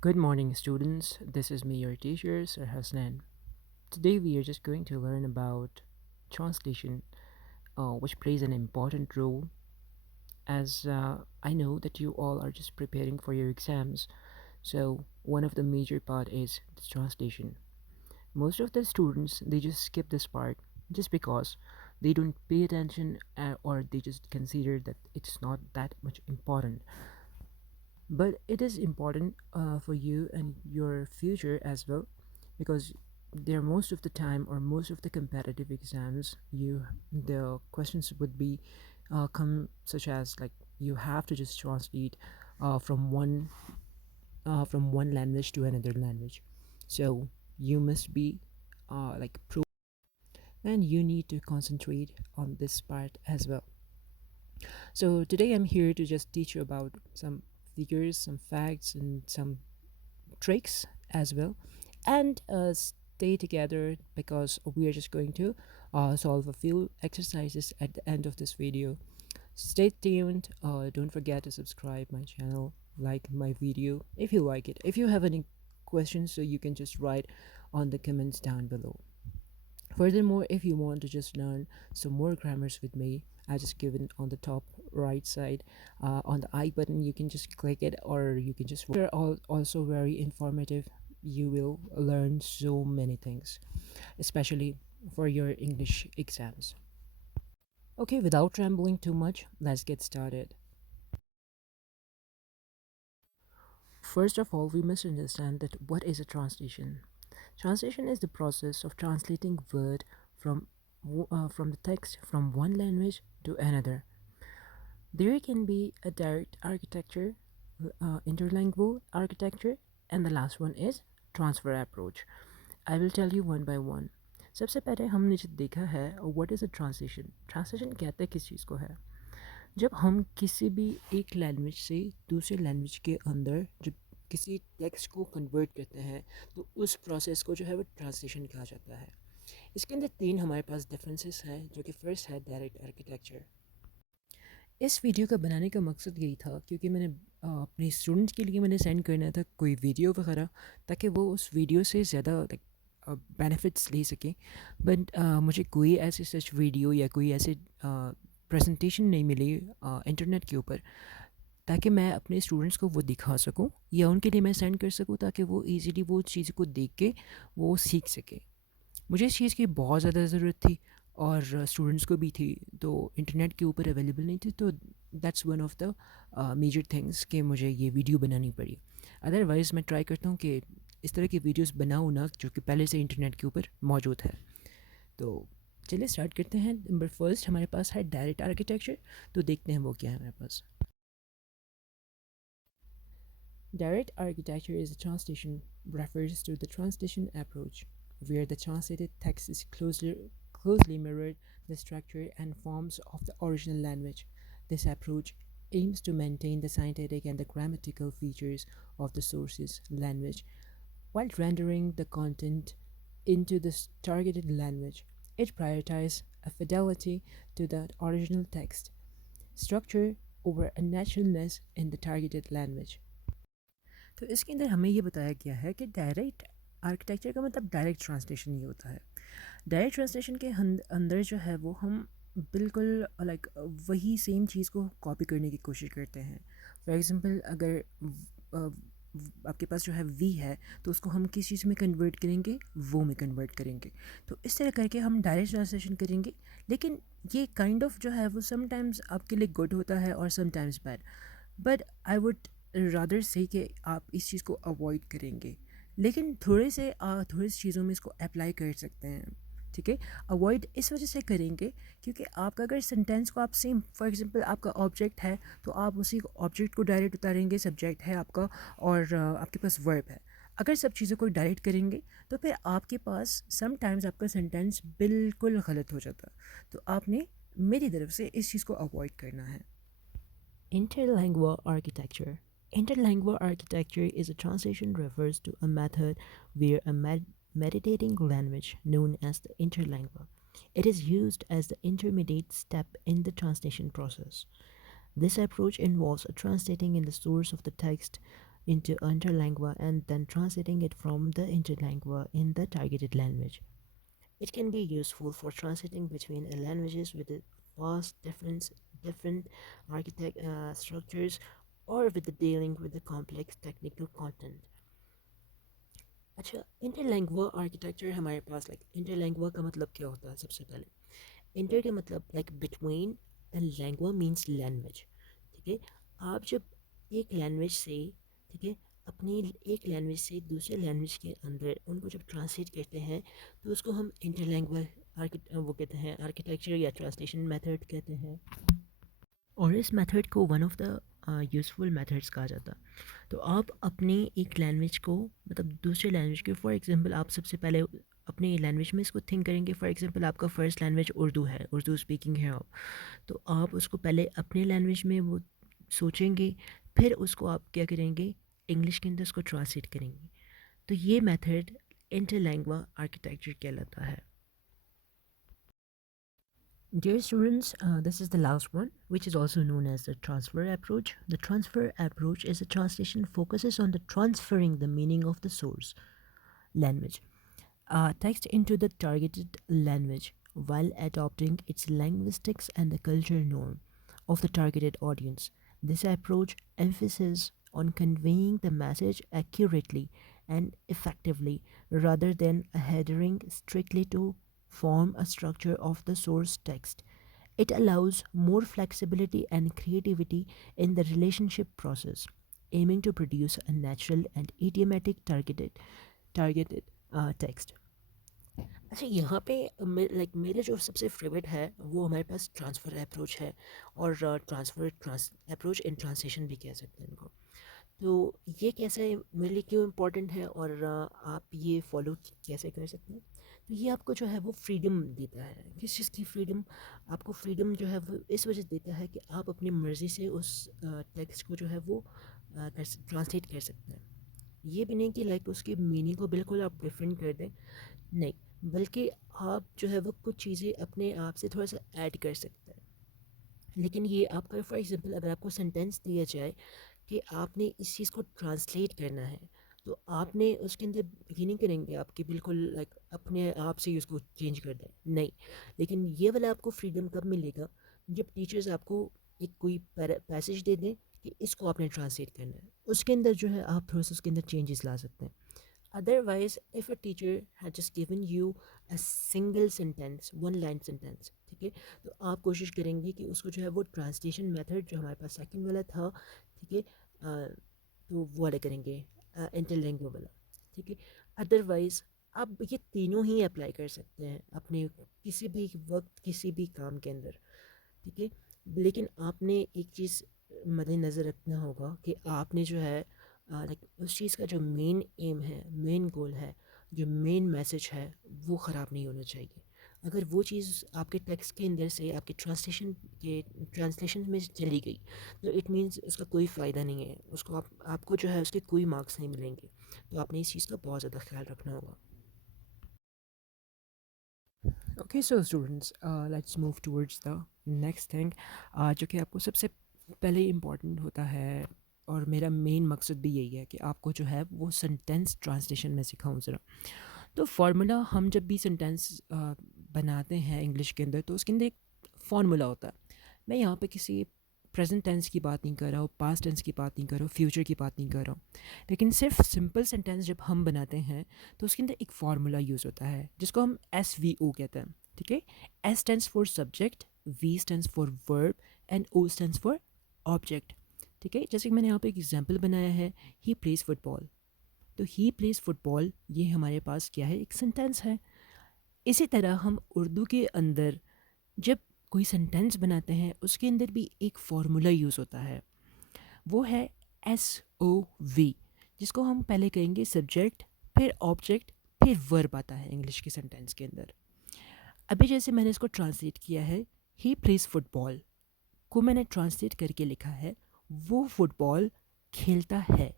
Good morning, students. This is me, your teacher, Sir Hasnan. Today, we are just going to learn about translation, which plays an important role. As I know that you all are just preparing for your exams, so one of the major part is the translation. Most of the students they just skip this part just because they don't pay attention or they just consider that it's not that much important. But it is important for you and your future as well, because there most of the time or most of the competitive exams the questions would be come such as like you have to just translate from one language to another language. So you must be like pro, and you need to concentrate on this part as well. So today I'm here to just teach you about some figures, some facts, and some tricks as well, and stay together because we are just going to solve a few exercises at the end of this video. Stay tuned. Don't forget to subscribe my channel, like my video if you like it. If you have any questions, so you can just write on the comments down below. Furthermore, if you want to just learn some more grammars with me, I just given on the top right side on the I button. You can just click it, or you can just. They're all also very informative. You will learn so many things, especially for your English exams. Okay, without rambling too much, let's get started. First of all, we must understand that what is a translation. Translation is the process of translating word from from the text from one language to another. There can be a direct architecture, interlingual architecture, and the last one is transfer approach. I will tell you one by one. सबसे पहले हमने जो देखा है what is a translation translation कहते हैं किस चीज़ को है जब हम किसी भी एक लैंग्वेज से दूसरे लैंग्वेज के अंदर जब किसी टेक्स्ट को कन्वर्ट करते हैं तो उस प्रोसेस को जो है वो ट्रांसलेशन कहा जाता है इसके अंदर तीन हमारे पास डिफरेंसेस हैं जो कि फर्स्ट है डायरेक्ट आर्किटेक्चर इस वीडियो का बनाने का मकसद यही था क्योंकि मैंने अपने स्टूडेंट्स के लिए मैंने सेंड करना था कोई वीडियो वगैरह ताकि वो उस वीडियो से ज़्यादा लाइक बेनिफिट्स ले सकें बट मुझे कोई ऐसे सच वीडियो या कोई ऐसे प्रेजेंटेशन नहीं मिली इंटरनेट के ऊपर ताकि मैं अपने स्टूडेंट्स को वो दिखा सकूं या उनके लिए मैं सेंड कर सकूं ताकि वो इजीली वो चीज़ को देख के वो सीख सके मुझे इस चीज़ की बहुत ज़्यादा ज़रूरत थी और स्टूडेंट्स को भी थी तो इंटरनेट के ऊपर अवेलेबल नहीं थी तो that's one of the major things कि मुझे ये वीडियो बनानी पड़ी अदरवाइज़ मैं ट्राई करता हूँ कि इस तरह की वीडियोस बनाऊँ ना जो कि पहले से इंटरनेट के ऊपर मौजूद है तो चलिए स्टार्ट करते हैं नंबर फर्स्ट हमारे पास है डायरेक्ट आर्किटेक्चर तो देखते हैं वो क्या है हमारे पास Direct architecture is a translation refers to the translation approach, where the translated text is closely mirrored the structure and forms of the original language. This approach aims to maintain the scientific and the grammatical features of the source's language while rendering the content into the targeted language. It prioritizes a fidelity to the original text structure over a naturalness in the targeted language. तो इसके अंदर हमें ये बताया गया है कि direct architecture का मतलब डायरेक्ट ट्रांसलेशन ही होता है डायरेक्ट ट्रांसलेशन के अंदर जो है वो हम बिल्कुल लाइक वही सेम चीज़ को कॉपी करने की कोशिश करते हैं फॉर एग्ज़ाम्पल अगर आपके पास जो है वी है तो उसको हम किस चीज़ में कन्वर्ट करेंगे वो में कन्वर्ट करेंगे तो इस तरह करके हम डायरेक्ट ट्रांसलेशन करेंगे लेकिन ये काइंड ऑफ जो है वो समटाइम्स आपके लिए गुड होता है और sometimes bad but I would rather से कि आप इस चीज़ को अवॉइड करेंगे लेकिन थोड़े से चीज़ों में इसको अप्लाई कर सकते हैं ठीक है अवॉइड इस वजह से करेंगे क्योंकि आपका अगर सेंटेंस को आप सेम फॉर एग्जांपल आपका ऑब्जेक्ट है तो आप उसी ऑब्जेक्ट को डायरेक्ट उतारेंगे सब्जेक्ट है आपका और आपके पास वर्ब है अगर सब चीज़ों को डायरेक्ट करेंगे तो फिर आपके पास समटाइम्स आपका सेंटेंस बिल्कुल गलत हो जाता तो आपने मेरी तरफ से इस चीज़ को अवॉइड करना है Interlingual architecture. Interlingual architecture is a translation refers to a method where a meditating language known as the interlingua. It is used as the intermediate step in the translation process. This approach involves translating in the source of the text into interlingua and then translating it from the interlingua in the targeted language. It can be useful for translating between languages with a vast different architect structures or with the dealing with the complex technical content. अच्छा, इंटरलैंग्वा architecture हमारे पास like इंटरलैंग्वा का मतलब क्या होता है सबसे पहले? Inter के मतलब like between, and lingua means language. ठीक है, आप जब एक लैंग्वेज से, ठीक है, अपनी एक लैंग्वेज से दूसरे लैंग्वेज के अंदर उनको जब ट्रांसलेट करते हैं तो उसको हम इंटरलैंग्वा वो कहते हैं, आर्किटेक्चर या ट्रांसलेशन मेथड कहते हैं। और इस मेथड को one of the useful methods कहा जाता है। तो आप अपनी एक लैंग्वेज को मतलब दूसरे लैंग्वेज के, फॉर एग्जांपल आप सबसे पहले अपनी लैंग्वेज में इसको थिंक करेंगे। फॉर एग्जांपल आपका फर्स्ट लैंग्वेज उर्दू है, उर्दू स्पीकिंग है आप, तो आप उसको पहले अपने लैंग्वेज में वो सोचेंगे, फिर उसको आप क्या करेंगे, इंग्लिश के अंदर उसको ट्रांसलेट करेंगे। तो ये मेथड इंटरलैंग्वा आर्किटेक्चर कहलाता है। Dear students, this is the last one, which is also known as the transfer approach. The transfer approach is a translation focuses on the transferring the meaning of the source language text into the targeted language while adopting its linguistics and the cultural norm of the targeted audience. This approach emphasizes on conveying the message accurately and effectively rather than adhering strictly to form a structure of the source text. It allows more flexibility and creativity in the relationship process, aiming to produce a natural and idiomatic targeted text. अच्छा, यहाँ पे like मेरे जो सबसे favourite है वो हमारे पास transfer approach है, और ट्रांस अप्रोच इन ट्रांसलेशन भी कह सकते हैं इनको। तो ये कैसे मेरे लिए क्यों इम्पोर्टेंट है, और आप ये फॉलो कैसे कर सकते हैं? तो ये आपको जो है वो फ्रीडम देता है। किस चीज़ की फ्रीडम? आपको फ्रीडम जो है वो इस वजह से देता है कि आप अपनी मर्ज़ी से उस टेक्स्ट को जो है वो ट्रांसलेट कर सकते हैं। ये भी नहीं कि लाइक उसकी मीनिंग को बिल्कुल आप डिफरेंट कर दें, नहीं, बल्कि आप जो है वो कुछ चीज़ें अपने आप से थोड़ा सा ऐड कर सकते हैं। लेकिन ये आपका फॉर एग्जांपल अगर आपको सेंटेंस दिया जाए कि आपने इस चीज़ को ट्रांसलेट करना है, तो आपने उसके अंदर ये नहीं करेंगे आपकी बिल्कुल लाइक अपने आप से ही उसको चेंज कर दें, नहीं। लेकिन ये वाला आपको फ्रीडम कब मिलेगा? जब टीचर्स आपको एक कोई पैसेज दे दें कि इसको आपने ट्रांसलेट करना है, उसके अंदर जो है आप थोड़ा सा उसके अंदर चेंजेस ला सकते हैं। Otherwise, if a teacher had just given you a single sentence, one line sentence, ठीक है, तो आप कोशिश करेंगे कि उसको जो है वो ट्रांसलेशन मेथड जो हमारे पास सेकंड वाला था, ठीक है, तो वो वाला करेंगे, इंटरलिंगुअल वाला, ठीक है। अदरवाइज आप ये तीनों ही अप्लाई कर सकते हैं अपने किसी भी वक्त किसी भी काम के अंदर, ठीक है। लेकिन आपने एक चीज़ मद्देनज़र रखना होगा कि आपने जो है लाइक उस चीज़ का जो मेन एम है, मेन गोल है, जो मेन मैसेज है, वो ख़राब नहीं होना चाहिए। अगर वो चीज़ आपके टेक्स्ट के अंदर से आपके ट्रांसलेशन में चली गई, तो इट मीन्स उसका कोई फ़ायदा नहीं है, उसको आपको जो है उसके कोई मार्क्स नहीं मिलेंगे। तो आपने इस चीज़ का बहुत ज़्यादा ख्याल रखना होगा। Okay, so students, let's move towards the next thing, जो कि आपको सबसे पहले इम्पॉर्टेंट होता है, और मेरा मेन मकसद भी यही है कि आपको जो है वो सेंटेंस ट्रांसलेशन में सिखाऊं ज़रा। तो फार्मूला, हम जब भी सेंटेंस बनाते हैं इंग्लिश के अंदर, तो उसके अंदर एक फार्मूला होता है। मैं यहाँ पे किसी प्रेजेंट टेंस की बात नहीं कर रहा हूँ, पास्ट टेंस की बात नहीं कर रहा हूँ, फ्यूचर की बात नहीं कर रहा हूँ, लेकिन सिर्फ सिंपल सेंटेंस जब हम बनाते हैं तो उसके अंदर एक फार्मूला यूज़ होता है जिसको हम SVO कहते हैं, ठीक है। S stands for subject, V stands for verb, and O stands for object, ठीक है। जैसे कि मैंने यहाँ पे एक एग्जांपल बनाया है, ही प्लेज फुटबॉल, तो ही प्लेज फुटबॉल ये हमारे पास क्या है, एक सेंटेंस है। इसी तरह हम उर्दू के अंदर जब कोई सेंटेंस बनाते हैं उसके अंदर भी एक फार्मूला यूज़ होता है, वो है SOV, जिसको हम पहले कहेंगे सब्जेक्ट, फिर ऑब्जेक्ट, फिर वर्ब आता है इंग्लिश के सेंटेंस के अंदर। अभी जैसे मैंने इसको ट्रांसलेट किया है, ही प्लेज फुटबॉल को मैंने ट्रांसलेट करके लिखा है, वो फुटबॉल खेलता है।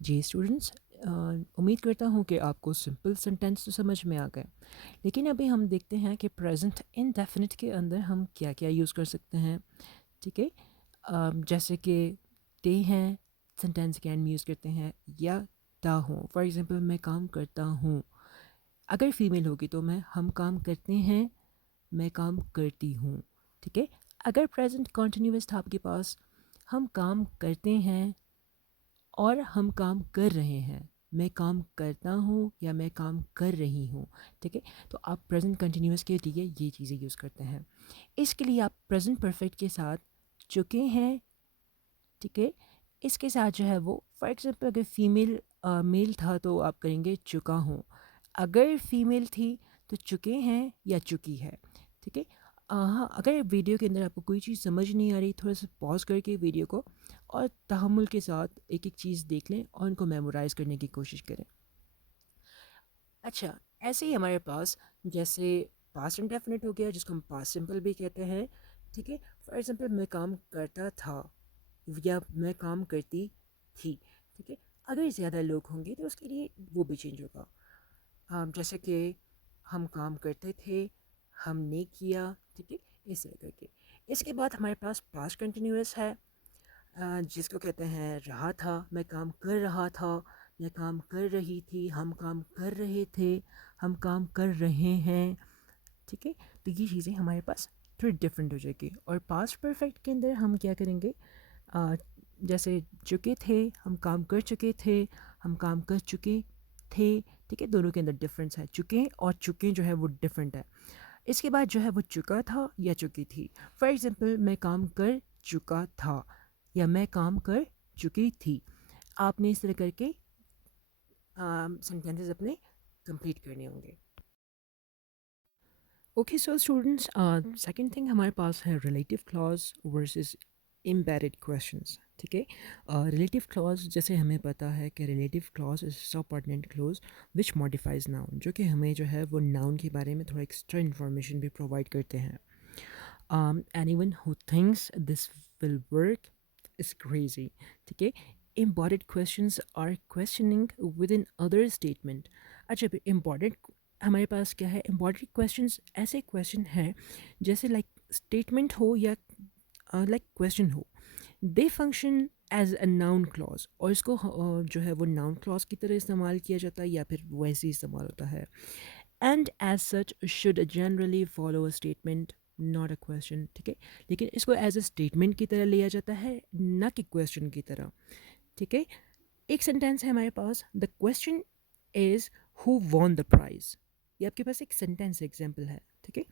जी स्टूडेंट्स, उम्मीद करता हूँ कि आपको सिंपल सेंटेंस तो समझ में आ गए, लेकिन अभी हम देखते हैं कि प्रेजेंट इंडेफिनिट के अंदर हम क्या क्या यूज़ कर सकते हैं, ठीक है। जैसे कि करते हैं सेंटेंस कैन में यूज़ करते हैं, या ता हूँ। फॉर एग्जांपल मैं काम करता हूँ, अगर फीमेल होगी तो मैं हम काम करते हैं, मैं काम करती हूँ। ठीक है, अगर प्रेजेंट कॉन्टिन्यूअस था आपके पास, हम काम करते हैं और हम काम कर रहे हैं, मैं काम करता हूँ या मैं काम कर रही हूँ। ठीक है, तो आप प्रेजेंट कंटिन्यूअस के लिए ये चीज़ें यूज़ करते हैं। इसके लिए आप प्रेजेंट परफेक्ट के साथ चुके हैं। ठीक है, इसके साथ जो है वो फॉर एग्जांपल अगर फीमेल मेल था तो आप करेंगे चुका हूँ, अगर फीमेल थी तो चुके हैं या चुकी है। ठीक है, हाँ, अगर वीडियो के अंदर आपको कोई चीज़ समझ नहीं आ रही, थोड़ा सा पॉज करके वीडियो को और तहम्मुल के साथ एक एक चीज़ देख लें और उनको मेमोराइज़ करने की कोशिश करें। अच्छा, ऐसे ही हमारे पास जैसे पास्ट इंडेफिनिट हो गया, जिसको हम पास्ट सिंपल भी कहते हैं। ठीक है, फॉर एग्जांपल मैं काम करता था या मैं काम करती थी। ठीक है, अगर ज़्यादा लोग होंगे तो उसके लिए वो भी चेंज होगा। जैसे कि हम काम करते थे, हमने किया। ठीक है, इस तरह करके। इसके बाद हमारे पास पास्ट कंटिन्यूअस है, जिसको कहते हैं रहा था, मैं काम कर रहा था, मैं काम कर रही थी, हम काम कर रहे थे, हम काम कर रहे हैं। ठीक है, तो ये चीज़ें हमारे पास थोड़ी डिफरेंट हो जाएगी। और पास्ट परफेक्ट के अंदर हम क्या करेंगे, अ, जैसे चुके थे, हम काम कर चुके थे, हम काम कर चुके थे। ठीक है, दोनों के अंदर डिफरेंस है, चुके और चुके जो है वो डिफरेंट है। इसके बाद जो है वो चुका था या चुकी थी। फॉर एग्जांपल मैं काम कर चुका था या मैं काम कर चुकी थी। आपने इस तरह करके सेंटेंसेस अपने कंप्लीट करने होंगे। Okay, so students, second thing हमारे पास है relative clause versus embedded questions. ठीक है, रिलेटिव क्लॉज जैसे हमें पता है कि relative clause is subordinate clause which modifies noun, जो कि हमें जो है वो नाउन के बारे में थोड़ा एक्स्ट्रा इन्फॉर्मेशन भी प्रोवाइड करते हैं। Anyone who thinks this will work is crazy. ठीक है, embodied questions are questioning within other statement. अच्छा, embodied हमारे पास क्या है, embodied questions ऐसे क्वेश्चन हैं जैसे लाइक स्टेटमेंट हो या लाइक क्वेश्चन हो, they function as a noun clause, और इसको जो है वो नाउन क्लॉज की तरह इस्तेमाल किया जाता है या फिर वैसे ही इस्तेमाल होता है। And as such should generally follow a statement, not a question. ठीक है, लेकिन इसको एज अ स्टेटमेंट की तरह लिया जाता है, ना कि क्वेश्चन की तरह। ठीक है, एक सेंटेंस है हमारे पास, the question is who won the prize. ये आपके पास एक सेंटेंस एग्जाम्पल है। ठीक है,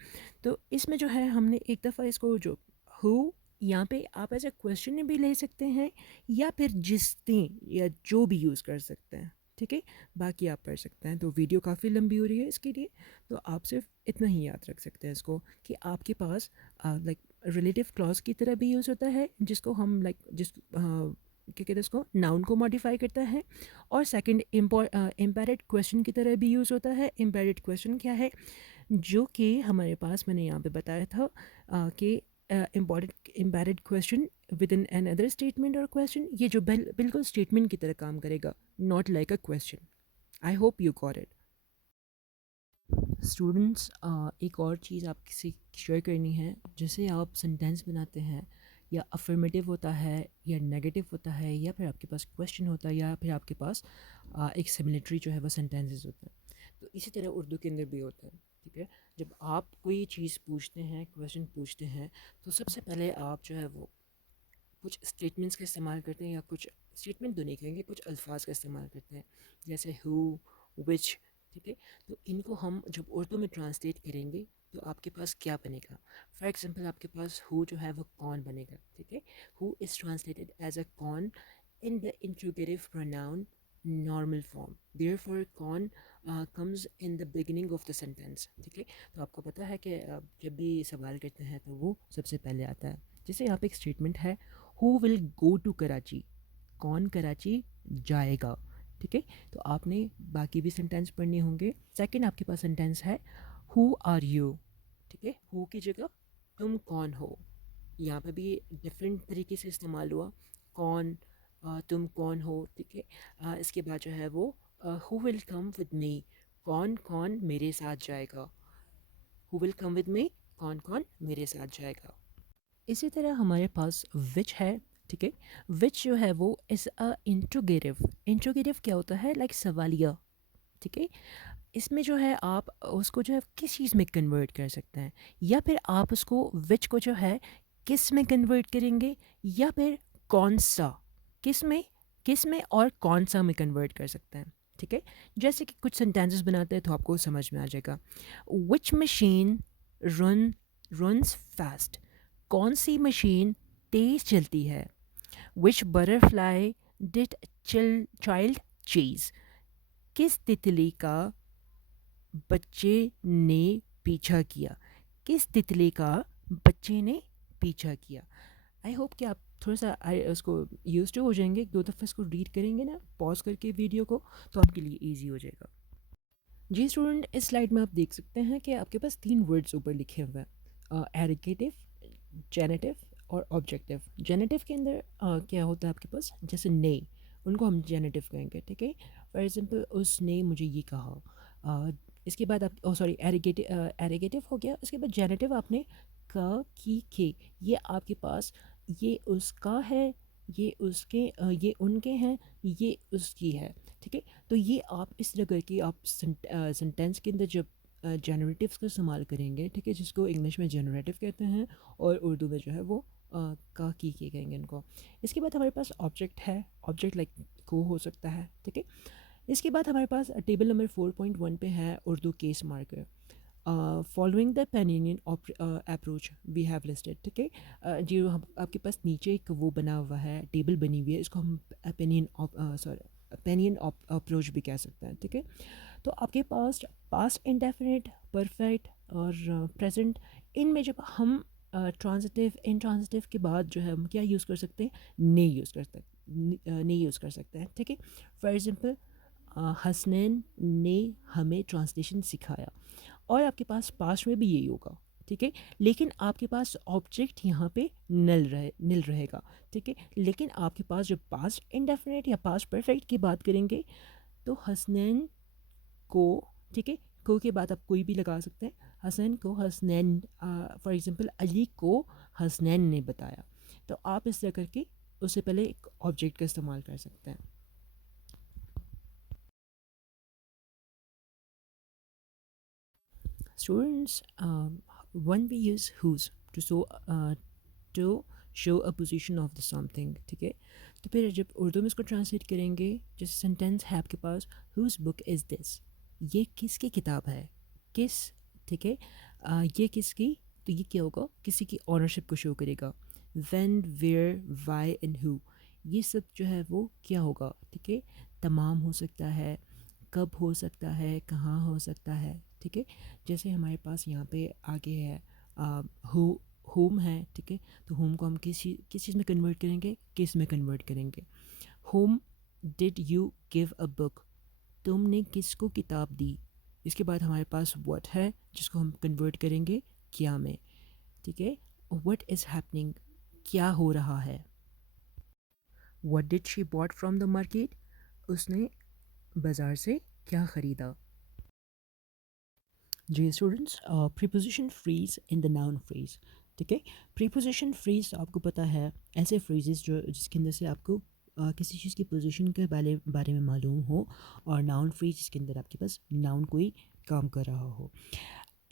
तो इसमें जो है हमने एक दफ़ा इसको जो हु यहाँ पे आप एज ए क्वेश्चन भी ले सकते हैं या फिर जिसने या जो भी यूज़ कर सकते हैं। ठीक है, बाकी आप पढ़ सकते हैं। तो वीडियो काफ़ी लंबी हो रही है इसके लिए, तो आप सिर्फ इतना ही याद रख सकते हैं इसको कि आपके पास लाइक रिलेटिव क्लॉज की तरह भी यूज़ होता है, जिसको हम लाइक क्या कहते हैं, उसको नाउन को मॉडिफाई करता है। और सेकंड एम्पेरेड क्वेश्चन की तरह भी यूज़ होता है। एम्पेरेड क्वेश्चन क्या है, जो कि हमारे पास मैंने यहाँ पे बताया था कि embedded question within another statement और क्वेश्चन, ये जो बिल्कुल स्टेटमेंट की तरह काम करेगा, not like a question. I hope you got it. Students, एक और चीज़ आपसे शेयर करनी है, जैसे आप सेंटेंस बनाते हैं, या अफर्मेटिव होता है या नेगेटिव होता है, या फिर आपके पास क्वेश्चन होता है, या फिर आपके पास एक्सक्लेमेटरी जो है वो सेंटेंसेस होते हैं, तो इसी तरह उर्दू के अंदर भी होता है। ठीक है, जब आप कोई चीज़ पूछते हैं, क्वेश्चन पूछते हैं, तो सबसे पहले आप जो है वो कुछ स्टेटमेंट्स का इस्तेमाल करते हैं, या कुछ स्टेटमेंट तो नहीं कहेंगे, कुछ अल्फाज का इस्तेमाल करते हैं, जैसे हु, विच। ठीक है, तो इनको हम जब उर्दू में ट्रांसलेट करेंगे तो आपके पास क्या बनेगा। फॉर एग्जांपल आपके पास हु जो है वो कौन बनेगा। ठीक है, who is translated as a कौन in the interrogative pronoun normal form, therefore कौन comes in the beginning of the sentence. ठीक है, तो आपको पता है कि जब भी सवाल करते हैं तो वो सबसे पहले आता है। जैसे यहाँ पे एक स्टेटमेंट है, who will go to Karachi, कौन कराची जाएगा। ठीक है, तो आपने बाकी भी सेंटेंस पढ़ने होंगे। सेकंड आपके पास सेंटेंस है, हु आर यू। ठीक है, हु की जगह तुम कौन हो, यहाँ पे भी डिफरेंट तरीके से इस्तेमाल हुआ, कौन, तुम कौन हो। ठीक है, इसके बाद जो है वो who will come with me, कौन कौन मेरे साथ जाएगा। Who will come with me, कौन कौन मेरे साथ जाएगा। इसी तरह हमारे पास विच है। ठीक है। विच जो है वो इज़ अ इंट्रोगेटिव। इंट्रोगेटिव क्या होता है? लाइक सवालिया, ठीक है। इसमें जो है आप उसको जो है किस चीज़ में कन्वर्ट कर सकते हैं, या फिर आप उसको विच को जो है किस में कन्वर्ट करेंगे, या फिर कौन सा, किस में, किस में और कौन सा में कन्वर्ट कर सकते हैं, ठीक है। जैसे कि कुछ सेंटेंसेस बनाते हैं तो आपको समझ में आ जाएगा। विच मशीन रन रन्स फास्ट, कौन सी मशीन तेज चलती है। विच बटरफ्लाई डिड चाइल्ड चेज, किस तितली का बच्चे ने पीछा किया, किस तितली का बच्चे ने पीछा किया। आई होप कि आप थोड़ा सा उसको यूज टू हो जाएंगे, एक दो दफ़ा इसको रीड करेंगे ना पॉज करके वीडियो को, तो आपके लिए ईजी हो जाएगा। जी स्टूडेंट, इस स्लाइड में आप देख सकते हैं कि आपके पास तीन वर्ड्स ऊपर लिखे हुए हैं, एडिकेटिव, जेनेटिव और ऑब्जेक्टिव। जेनेटिव के अंदर क्या होता है आपके पास, जैसे ने, उनको हम जेनेटिव कहेंगे, ठीक है। फॉर एग्जांपल, उसने मुझे ये कहा। इसके बाद आप, ओ सॉरी, एरिगेटिव हो गया। उसके बाद जेनेटिव आपने का, की, के, ये आपके पास, ये उसका है, ये उसके, ये उनके हैं, ये उसकी है, ठीक है। तो ये आप इस तरह करके आप सेंटेंस के अंदर जब जनरेटिव्स का इस्तेमाल करेंगे, ठीक है, जिसको इंग्लिश में जनरेटिव कहते हैं और उर्दू में जो है वो का, की कहेंगे इनको। इसके बाद हमारे पास ऑब्जेक्ट है। ऑब्जेक्ट लाइक को हो सकता है, ठीक है। इसके बाद हमारे पास टेबल नंबर 4.1 पे है Urdu case marker. Following the Paninian approach we have listed, ठीक है। जो आपके पास नीचे एक वो बना हुआ है, टेबल बनी हुई है, इसको हम पेनियन सॉरी पेनियन अप्रोच भी कह सकते हैं, ठीक है। तो आपके पास पास्ट इंडेफिनिट, परफेक्ट और प्रेजेंट, इनमें जब हम ट्रांजिटिव, इंट्रांजिटिव के बाद जो है हम क्या यूज़ कर सकते हैं, ने यूज़ कर सकते हैं, ने यूज़ कर सकते हैं, ठीक है। फॉर एग्जांपल, हसनैन ने हमें ट्रांसलेशन सिखाया, और आपके पास पास्ट में भी यही होगा, ठीक है। लेकिन आपके पास ऑब्जेक्ट यहाँ पे निल रहेगा, ठीक है। लेकिन आपके पास जब पास्ट इंडेफिनिट या पास्ट परफेक्ट की बात करेंगे, तो हसनैन को, ठीक है, को के बाद आप कोई भी लगा सकते हैं। हसन को हसनैन, फॉर एग्जांपल अली को हसनैन ने बताया, तो आप इस तरह करके उससे पहले एक ऑब्जेक्ट का इस्तेमाल कर सकते हैं। Students, when we use whose to show a position of the something, ठीक है। तो फिर जब उर्दू में इसको ट्रांसलेट करेंगे, जैसे सेंटेंस है आपके पास, whose book is this, ये किसकी किताब है, किस, ठीक है। ये किसकी, तो ये क्या होगा, किसी की ऑनरशिप को शो करेगा। when, where, why and who, ये सब जो है वो क्या होगा, ठीक है। तमाम हो सकता है, कब हो सकता है, कहाँ हो सकता है, ठीक है। जैसे हमारे पास यहाँ पे आगे है हो, होम है, ठीक है। तो होम को हम किस चीज़ में कन्वर्ट करेंगे, किस में कन्वर्ट करेंगे। Home did you give a book, तुमने किसको किताब दी। इसके बाद हमारे पास व्हाट है, जिसको हम कन्वर्ट करेंगे क्या में, ठीक है। व्हाट इज़ हैपनिंग, क्या हो रहा है। What did she bought from the market, उसने बाज़ार से क्या ख़रीदा। जी students, preposition phrase in the noun phrase, ठीक है। प्रीपोजिशन फ्रेज आपको पता है, ऐसे फ्रेजेस जो जिसके अंदर से आपको किसी चीज़ की पोजीशन के बारे में मालूम हो, और नाउन फ्रेज जिसके अंदर आपके पास नाउन कोई काम कर रहा हो।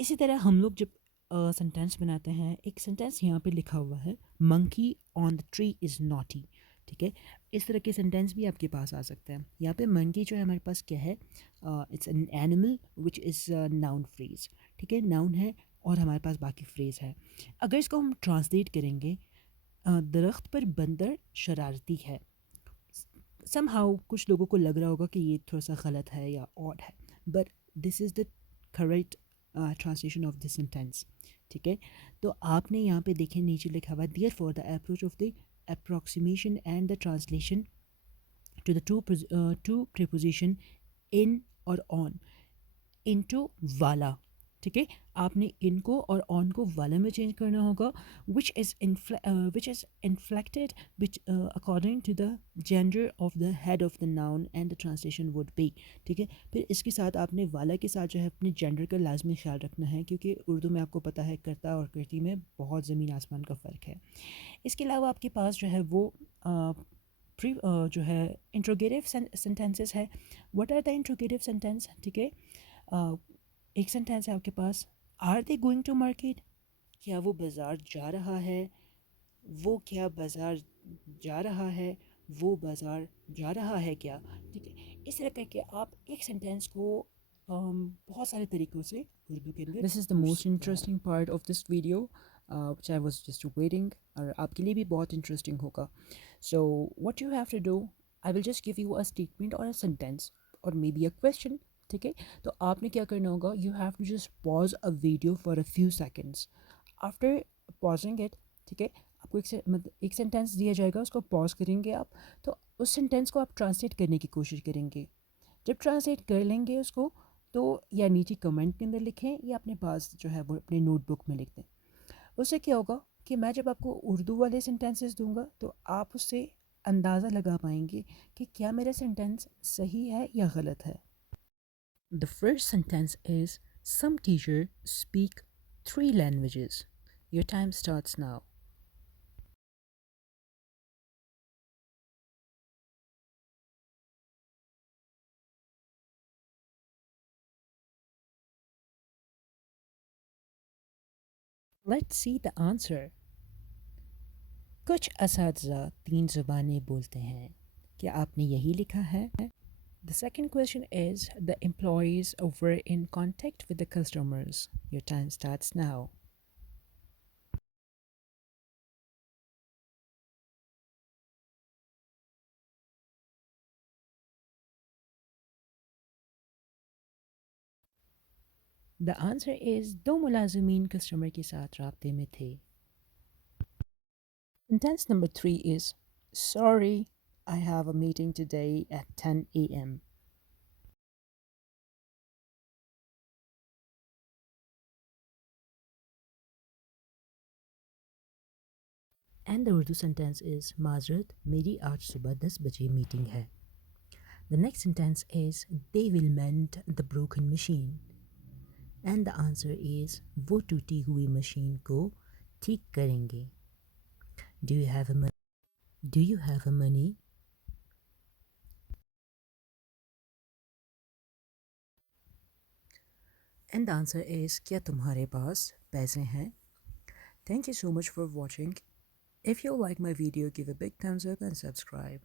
इसी तरह हम लोग जब सेंटेंस बनाते हैं, एक सेंटेंस यहाँ पे लिखा हुआ है, monkey on the tree is naughty, ठीक है। इस तरह के सेंटेंस भी आपके पास आ सकते हैं। यहाँ पे मंकी जो है हमारे पास क्या है, it's an animal which is noun phrase, ठीक है, नाउन है, और हमारे पास बाकी फ्रेज है। अगर इसको हम ट्रांसलेट करेंगे, दरख्त पर बंदर शरारती है, समहाउ कुछ लोगों को लग रहा होगा कि ये थोड़ा सा गलत है या ऑड है, but this is the correct translation of this sentence, ठीक है। तो आपने यहाँ पे देखें नीचे लिखा हुआ, therefore the approach of the approximation and the translation to the two preposition in or on into wala, ठीक है, आपने इनको और ऑन को वाले में चेंज करना होगा, which is inflected which according to the gender of the head of the noun and the translation would be. ठीक है, फिर इसके साथ आपने वाला के साथ जो है अपने जेंडर का लाजमी ख्याल रखना है, क्योंकि उर्दू में आपको पता है कर्ता और कृति में बहुत ज़मीन आसमान का फ़र्क है। इसके अलावा आपके पास जो है वो जो है इंट्रोगेटिव सेंटेंसेस है। What are the interrogative sentence? ठीक है, एक सेंटेंस है आपके पास, are they going to market? क्या वो बाज़ार जा रहा है? वो क्या बाज़ार जा रहा है? वो बाज़ार जा रहा है क्या? ठीक है, इस तरह करके आप एक सेंटेंस को बहुत सारे तरीक़ों से उर्दू के अंदर। This is the most interesting part of this video which I was just waiting, और आपके लिए भी बहुत इंटरेस्टिंग होगा। So what you have to do, I will just give you a statement or a sentence or maybe a question। ठीक है, तो आपने क्या करना होगा, you have to just pause a video for a few seconds। After pausing it, ठीक है, आपको एक सेंटेंस दिया जाएगा, उसको पॉज करेंगे आप, तो उस सेंटेंस को आप ट्रांसलेट करने की कोशिश करेंगे। जब ट्रांसलेट कर लेंगे उसको, तो या नीचे कमेंट के अंदर लिखें या अपने पास जो है वो अपने नोटबुक में लिख दें। उससे क्या होगा कि मैं जब आपको उर्दू वाले सेंटेंसेस दूंगा तो आप उससे अंदाज़ा लगा पाएंगे कि क्या मेरा सेंटेंस सही है या गलत है। The first sentence is some teacher speak 3 languages। Your time starts now. Let's see the answer. कुछ असातिज़ा 3 ज़ुबानें बोलते हैं। क्या आपने यही लिखा है? The second question is, the employees were in contact with the customers. Your time starts now. The answer is, दो मुलाजिमीन कस्टमर के साथ राब्ते में थे। Sentence number 3 is, sorry, I have a meeting today at 10 a.m. And the Urdu sentence is, माजरत, मेरी आज सुबह 10 बजे मीटिंग है। The next sentence is, they will mend the broken machine. And the answer is, वो टूटी हुई machine को ठीक करेंगे। Do you have a money? Do you have a money? And the answer is, क्या तुम्हारे पास पैसे हैं? Thank you so much for watching. If you like my video, give a big thumbs up and subscribe.